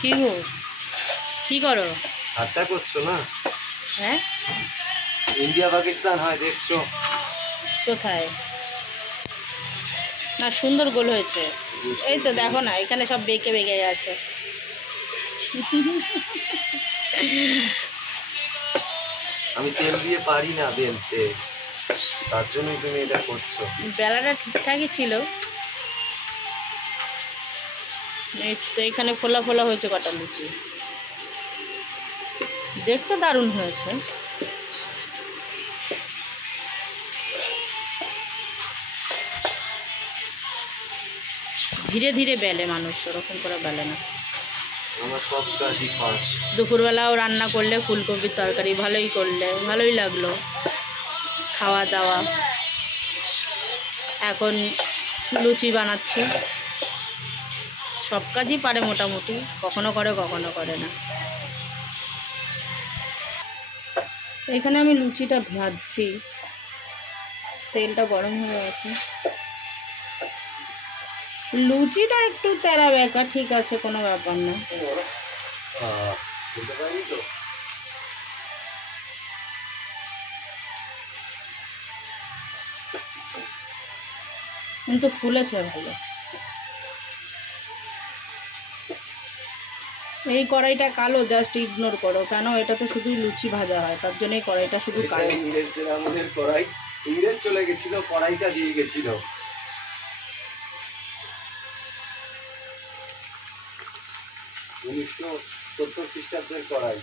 কি গো, কি করো? ঠাট্টা করছো না? হ্যাঁ, ইন্ডিয়া পাকিস্তান হয় দেখছো? কোথায়? না, সুন্দর গোল হয়েছে। এই তো দেখো না, এখানে সব বেঁকে বেঁকে আছে। আমি তেল দিয়ে পারি না বেলতে, তার জন্যই তুমি এটা করছো। বেলাটা ঠিকঠাকই ছিল। এই তো এখানে ফোলা ফোলা হয়েছে কটা লুচি। দেখতে দারুণ হয়েছে। ধীরে ধীরে বেলে মানুষ, ওরকম করে বেলে না। আমার সব কাজই ফার্স্ট। দুপুরবেলাও রান্না করলে ফুলকপির তরকারি, ভালোই করলে, ভালোই লাগলো খাওয়া দাওয়া। এখন লুচি বানাচ্ছি। সব কাজই পারে মোটামুটি, কখনো করে কখনো করে না। এখানে আমি লুচিটা ভাজছি, তেলটা গরম হয়ে গেছে। লুচিটা একটু তেরা বেঁকা, ঠিক আছে, কোনো ব্যাপার না। বুঝতে পারি তো। কিন্তু ফুলেছে ভালো। এই কড়াইটা কালো, জাস্ট ইগনোর করো। কেন? এটা তো শুধু লুচি ভাজা হয়, তার জন্যই কড়াইটা শুধু কালো। ইংরেজদের আমলের কড়াই, ইংরেজ চলে গেছিল, কড়াইটা দিয়ে গেছিল। 1970 খ্রিস্টাব্দের কড়াই।